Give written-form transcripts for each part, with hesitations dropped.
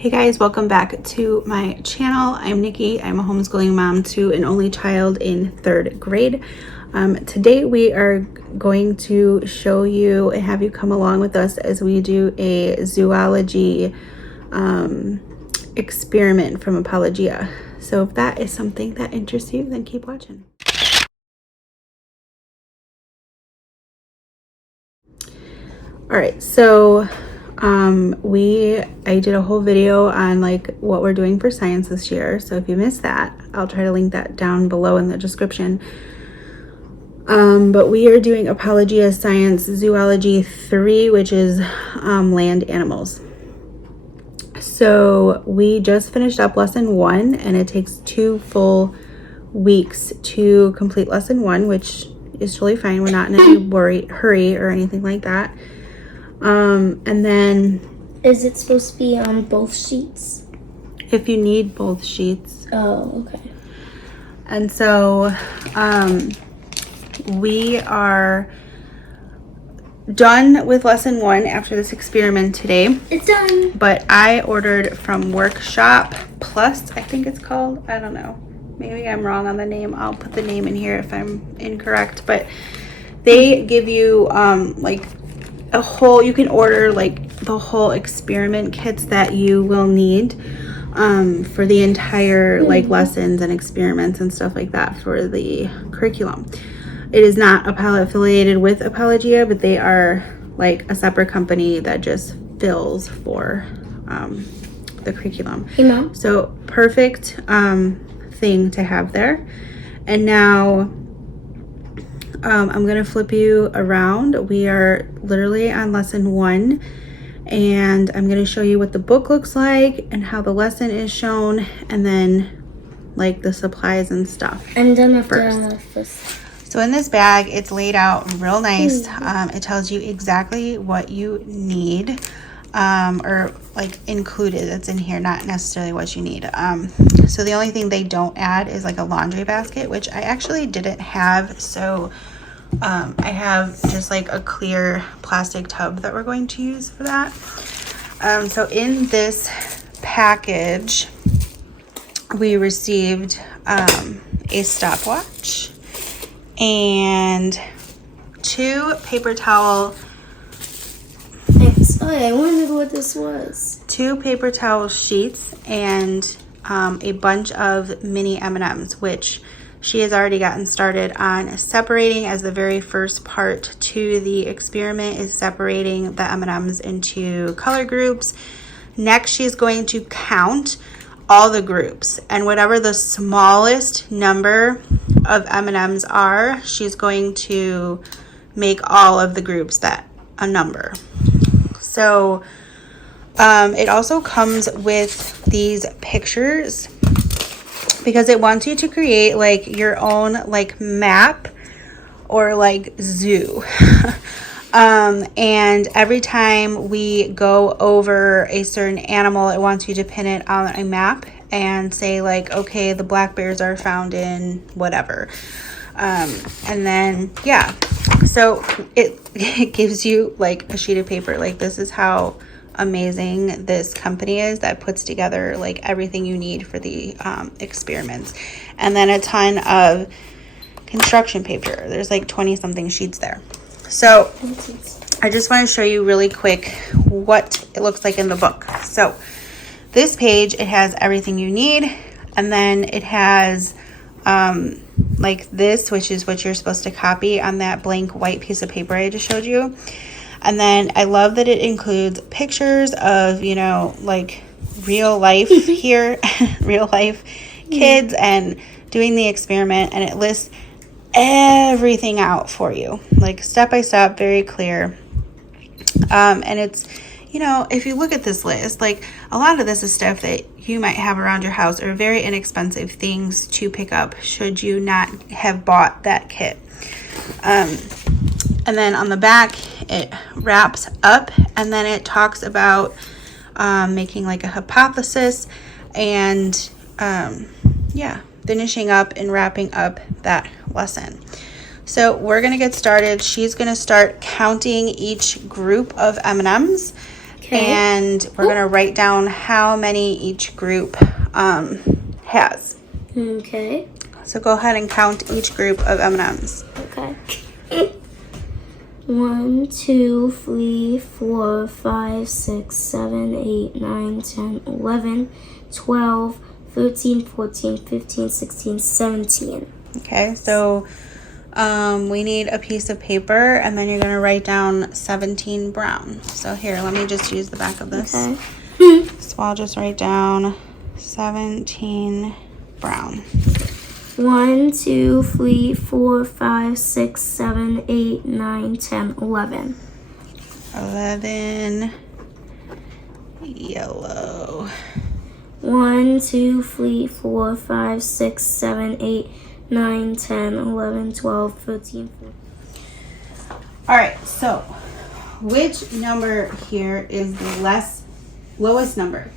Hey guys, welcome back to my channel. I'm Nikki. I'm a homeschooling mom to an only child in 3rd grade. Today we are going to show you and have you come along with us as we do a zoology experiment from Apologia. So if that is something that interests you, then keep watching. All right, so I did a whole video on like what we're doing for science this year. So if you missed that, I'll try to link that down below in the description. But we are doing Apologia Science Zoology 3, which is land animals. So we just finished up lesson 1, and it takes 2 full weeks to complete lesson 1, which is totally fine. We're not in any hurry or anything like that. And then is it supposed to be on both sheets? If you need both sheets. Oh, okay. And so we are done with lesson 1 after this experiment today. It's done. But I ordered from Workshop Plus, I think it's called. I don't know. Maybe I'm wrong on the name. I'll put the name in here if I'm incorrect. But they give you like a whole, you can order like the whole experiment kits that you will need for the entire like lessons and experiments and stuff like that for the curriculum. It is not affiliated with Apologia, but they are like a separate company that just fills for the curriculum. Hey, Mom. So perfect thing to have there. And now I'm gonna flip you around. We are literally on lesson 1, and I'm gonna show you what the book looks like and how the lesson is shown, and then like the supplies and stuff. I'm done first. So in this bag, it's laid out real nice. It tells you exactly what you need, or like included that's in here, not necessarily what you need. So the only thing they don't add is like a laundry basket, which I actually didn't have. So I have just like a clear plastic tub that we're going to use for that. So in this package, we received a stopwatch and 2 paper towel. I wondered what this was. 2 paper towel sheets and a bunch of mini M&Ms, which she has already gotten started on separating. As the very first part to the experiment is separating the M&Ms into color groups. Next, she's going to count all the groups, and whatever the smallest number of M&Ms are, she's going to make all of the groups that a number. So it also comes with these pictures because it wants you to create like your own like map or like zoo. And every time we go over a certain animal, it wants you to pin it on a map and say like, okay, the black bears are found in whatever. And then, yeah, so it gives you like a sheet of paper. Like, this is how amazing this company is that puts together like everything you need for the experiments. And then a ton of construction paper. There's like 20 something sheets there. So I just want to show you really quick what it looks like in the book. So this page, it has everything you need, and then it has like this, which is what you're supposed to copy on that blank white piece of paper I just showed you. And then I love that it includes pictures of, you know, like real life here, real life kids and doing the experiment, and it lists everything out for you, like step by step, very clear. And it's, you know, if you look at this list, like a lot of this is stuff that you might have around your house, or very inexpensive things to pick up should you not have bought that kit. And then on the back, it wraps up, and then it talks about making like a hypothesis and yeah, finishing up and wrapping up that lesson. So we're going to get started. She's going to start counting each group of M&Ms, And we're going to write down how many each group has. Okay. So go ahead and count each group of M&Ms. Okay. 1, 2, 3, 4, 5, 6, 7, 8, 9, 10, 11, 12, 13, 14, 15, 16, 17. Okay, so we need a piece of paper, and then you're going to write down 17 brown. So here, let me just use the back of this. Okay. So I'll just write down 17 brown. 1, 2, 3, 4, 5, 6, 7, 8, 9, 10, 11. 11 yellow. 1, 2, 3, 4, 5, 6, 7, 8, 9, 10, 11, 12, 13, 14. All right, so which number here is the lowest number?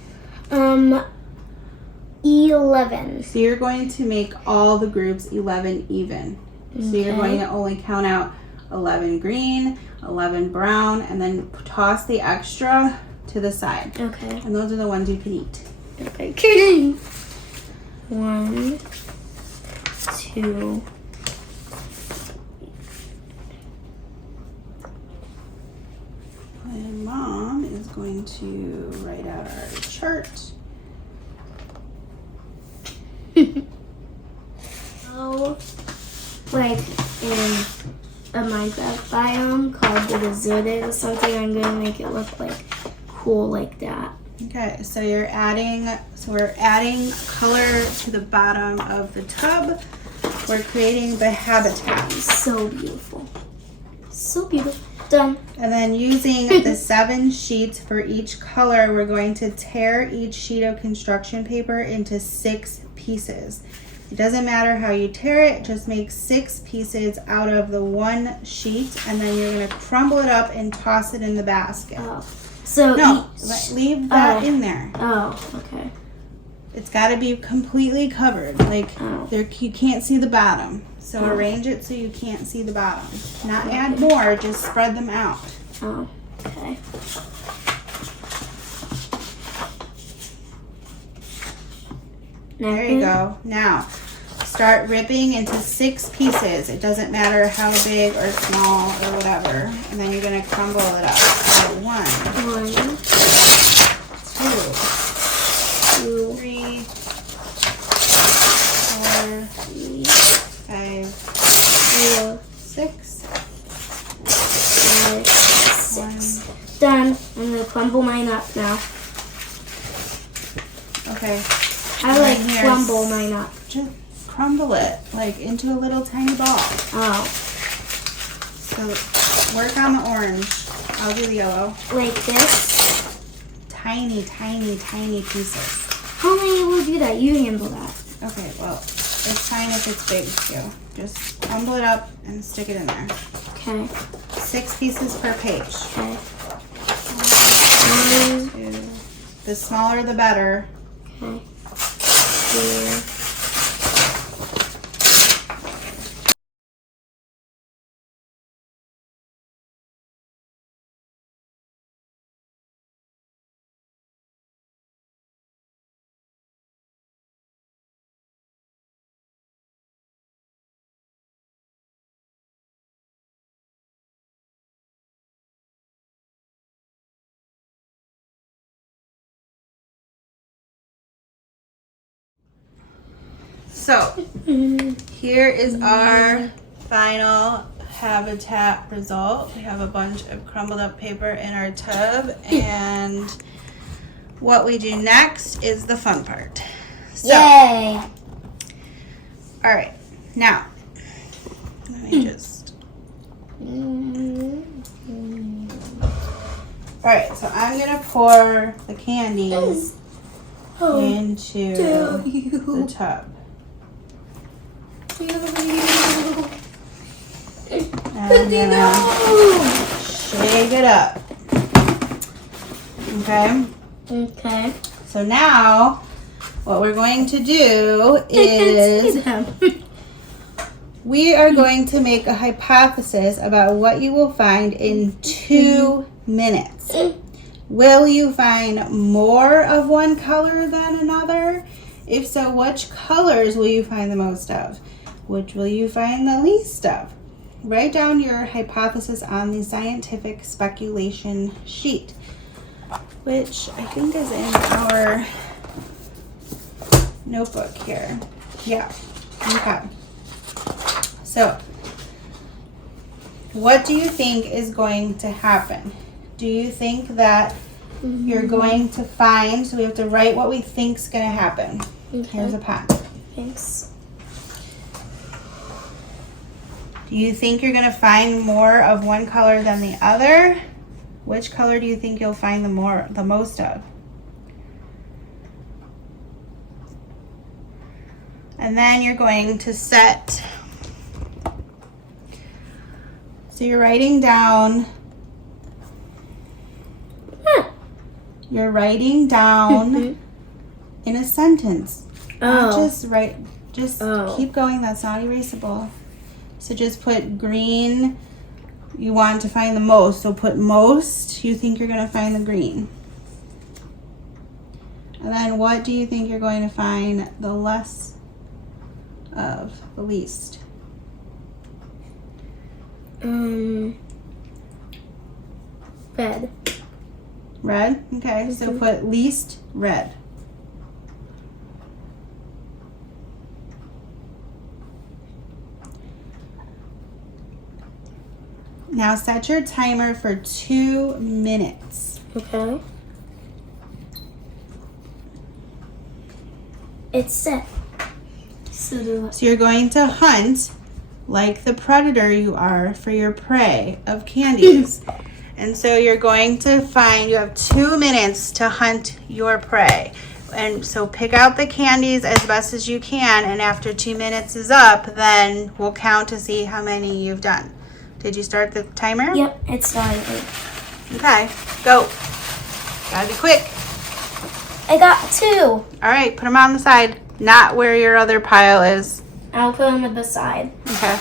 11. So you're going to make all the groups 11 even. So you're going to only count out 11 green, 11 brown, and then toss the extra to the side. Okay. And those are the ones you can eat. Okay. 1, 2. And Mom is going to write out our chart. So, like in a Minecraft biome called the Deserted or something, I'm gonna make it look like cool like that. Okay, so we're adding color to the bottom of the tub. We're creating the habitat. So beautiful. So beautiful. Done. And then using the 7 sheets for each color, we're going to tear each sheet of construction paper into 6 pieces. It doesn't matter how you tear it, just make 6 pieces out of the 1 sheet, and then you're going to crumble it up and toss it in the basket. Oh. So No, leave that in there. Oh, okay. It's got to be completely covered. Like, you can't see the bottom. So arrange it so you can't see the bottom. Not add more, just spread them out. Oh, okay. There you go. Now, start ripping into 6 pieces. It doesn't matter how big or small or whatever. And then you're going to crumble it up. So 1, 2, 3, 4, 5, 6. 6. Done. I'm gonna crumble mine up now. Okay. I like crumble mine up. Just crumble it like into a little tiny ball. Oh. So work on the orange. I'll do the yellow. Like this? Tiny, tiny, tiny pieces. How many will do that? You handle that. Okay, well, it's fine if it's big too. Just crumble it up and stick it in there. Okay. 6 pieces per page. Okay. 1, 2. The smaller the better. Okay. 2. So, here is our final habitat result. We have a bunch of crumbled up paper in our tub, and what we do next is the fun part. So, Yay! all right, now, let me just... All right, so I'm gonna pour the candies into the tub. And I'm gonna shake it up. Okay? Okay. So now, what we're going to do is we are going to make a hypothesis about what you will find in 2 minutes. Will you find more of one color than another? If so, which colors will you find the most of? Which will you find the least of? Write down your hypothesis on the scientific speculation sheet, which I think is in our notebook here. Yeah. Okay. So, what do you think is going to happen? Do you think that you're going to find, so we have to write what we think is going to happen. Okay. Here's a pen. Thanks. Do you think you're going to find more of one color than the other? Which color do you think you'll find the most of? And then you're going to set, so you're writing down, you're writing down in a sentence. Not just write, just keep going, that's not erasable. So just put green, you want to find the most. So put most, you think you're going to find the green. And then what do you think you're going to find the less of, the least? Red. Red? Okay, so put least red. Now set your timer for 2 minutes. Okay. It's set. So you're going to hunt like the predator you are for your prey of candies. And so you're going to find, you have 2 minutes to hunt your prey. And so pick out the candies as best as you can, and after 2 minutes is up, then we'll count to see how many you've done. Did you start the timer? Yep, it started. Okay, go. Gotta be quick. I got 2. All right, put them on the side, not where your other pile is. I'll put them at the side. Okay.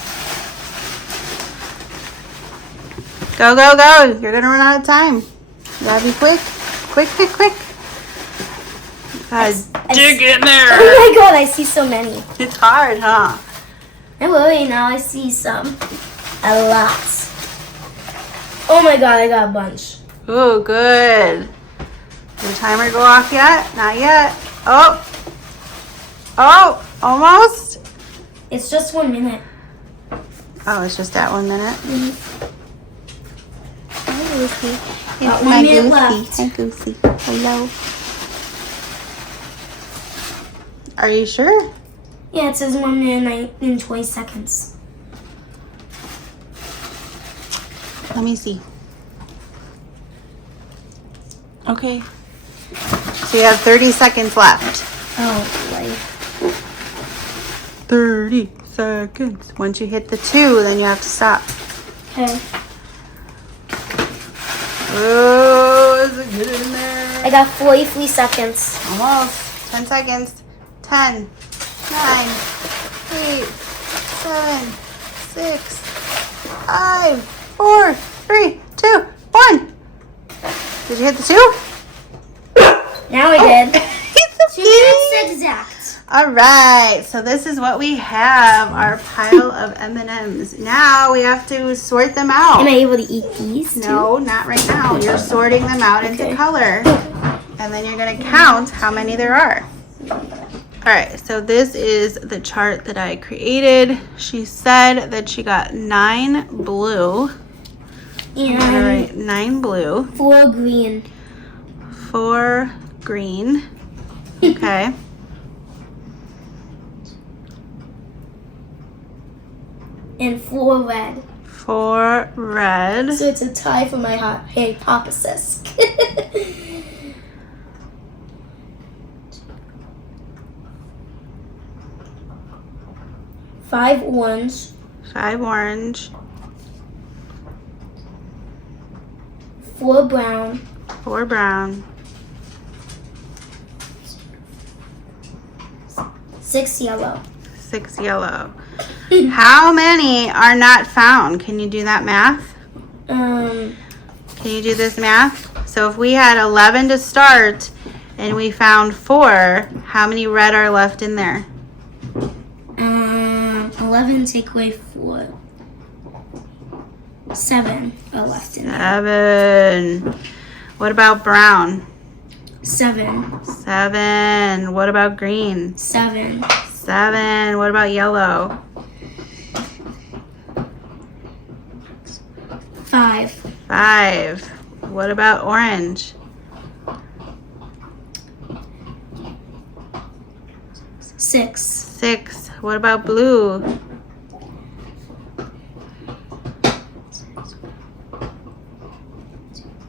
Go, go, go. You're gonna run out of time. You gotta be quick. Quick, quick, quick. Dig in there. Oh my god, I see so many. It's hard, huh? Oh, wait, now I see some. A lot. Oh my god, I got a bunch. Oh, good. Did the timer go off yet? Not yet. Oh. Oh, almost. It's just 1 minute. Oh, it's just at 1 minute? Mm-hmm. Hi, Lucy. Got 1 minute left. Hi, Goosey. Hello. Are you sure? Yeah, it says 1 minute and 20 seconds. Let me see. Okay. So you have 30 seconds left. Oh, boy. 30 seconds. Once you hit the 2, then you have to stop. Okay. Oh, is it good in there? I got 43 seconds. Almost. 10 seconds. 10, 9, 8, 7, 6, 5, 4, 3, 2, 1. Did you hit the 2? Now I did. 2 minutes exact. All right, so this is what we have, our pile of M&Ms. Now we have to sort them out. Am I able to eat these too? No, not right now. You're sorting them out into color. And then you're going to count how many there are. All right, so this is the chart that I created. She said that she got 9 blue. And I'm gonna write 9 blue. 4 green. 4 green. Okay. And 4 red. 4 red. So it's a tie for my hypothesis. 5 orange. 5 orange. 4 brown. 4 brown. 6 yellow. 6 yellow. How many are not found? Can you do that math? Can you do this math? So if we had 11 to start and we found 4, how many red are left in there? 11 take away 4. 7 are left in there. 7. What about brown? 7. 7. What about green? 7. 7. What about yellow? 5. 5. What about orange? 6. 6. What about blue?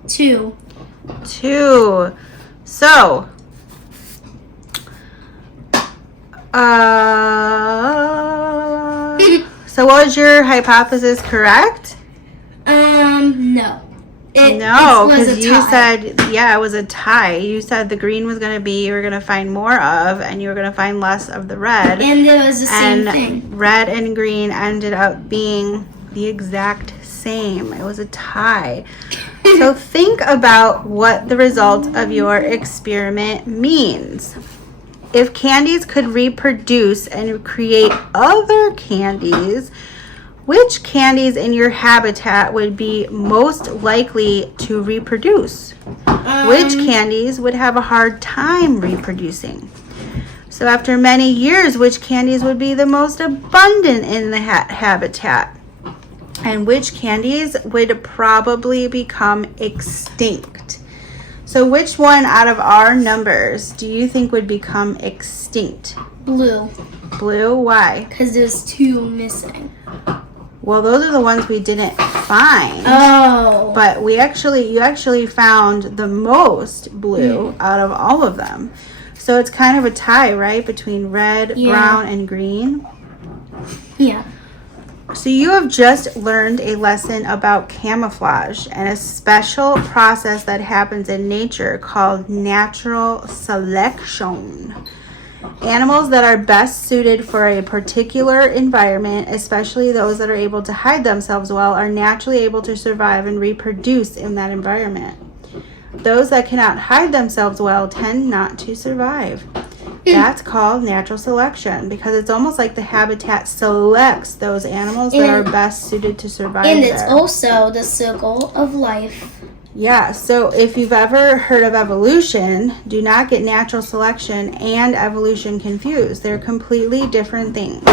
2. 2. So, so was your hypothesis correct? No. No, it was because a you tie. said, yeah, it was a tie. You said the green was going to be, you were going to find more of, and you were going to find less of the red. And it was the same And thing. red and green ended up being the exact same. It was a tie. So think about what the result of your experiment means. If candies could reproduce and create other candies, which candies in your habitat would be most likely to reproduce? Which candies would have a hard time reproducing? So after many years, which candies would be the most abundant in the habitat? And which candies would probably become extinct? So which one out of our numbers do you think would become extinct? Blue. Blue, why? Because there's 2 missing. Well, those are the ones we didn't find. Oh. But you actually found the most blue out of all of them. So it's kind of a tie, right? Between red, brown, and green. Yeah. So you have just learned a lesson about camouflage and a special process that happens in nature called natural selection. Animals that are best suited for a particular environment, especially those that are able to hide themselves well, are naturally able to survive and reproduce in that environment. Those that cannot hide themselves well tend not to survive. That's called natural selection because it's almost like the habitat selects those animals that are best suited to survive And there. it's also the circle of life. Yeah, so if you've ever heard of evolution, do not get natural selection and evolution confused. They're completely different things.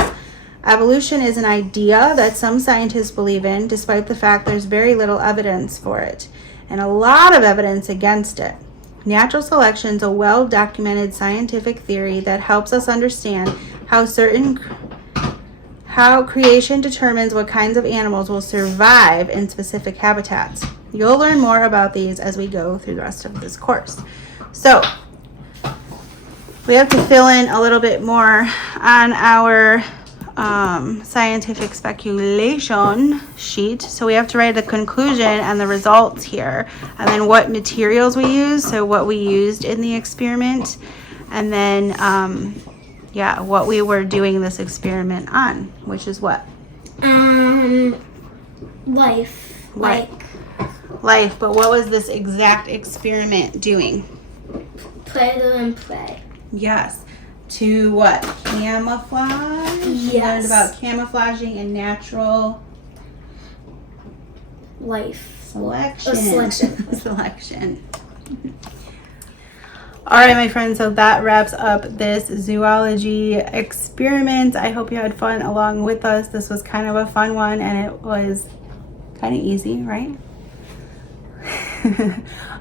Evolution is an idea that some scientists believe in, despite the fact there's very little evidence for it, and a lot of evidence against it. Natural selection is a well-documented scientific theory that helps us understand how creation determines what kinds of animals will survive in specific habitats. You'll learn more about these as we go through the rest of this course. So, we have to fill in a little bit more on our scientific speculation sheet. So we have to write the conclusion and the results here, and then what materials we use, so what we used in the experiment, and then what we were doing this experiment on, which is what? Life, but what was this exact experiment doing? Play. Yes. To what? Camouflage? Yes. We learned about camouflaging and natural life. selection. Selection. All right, my friends, so that wraps up this zoology experiment. I hope you had fun along with us. This was kind of a fun one, and it was kind of easy, right?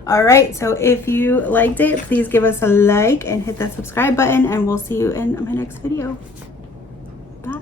All right, so if you liked it, please give us a like and hit that subscribe button, and we'll see you in my next video. Bye.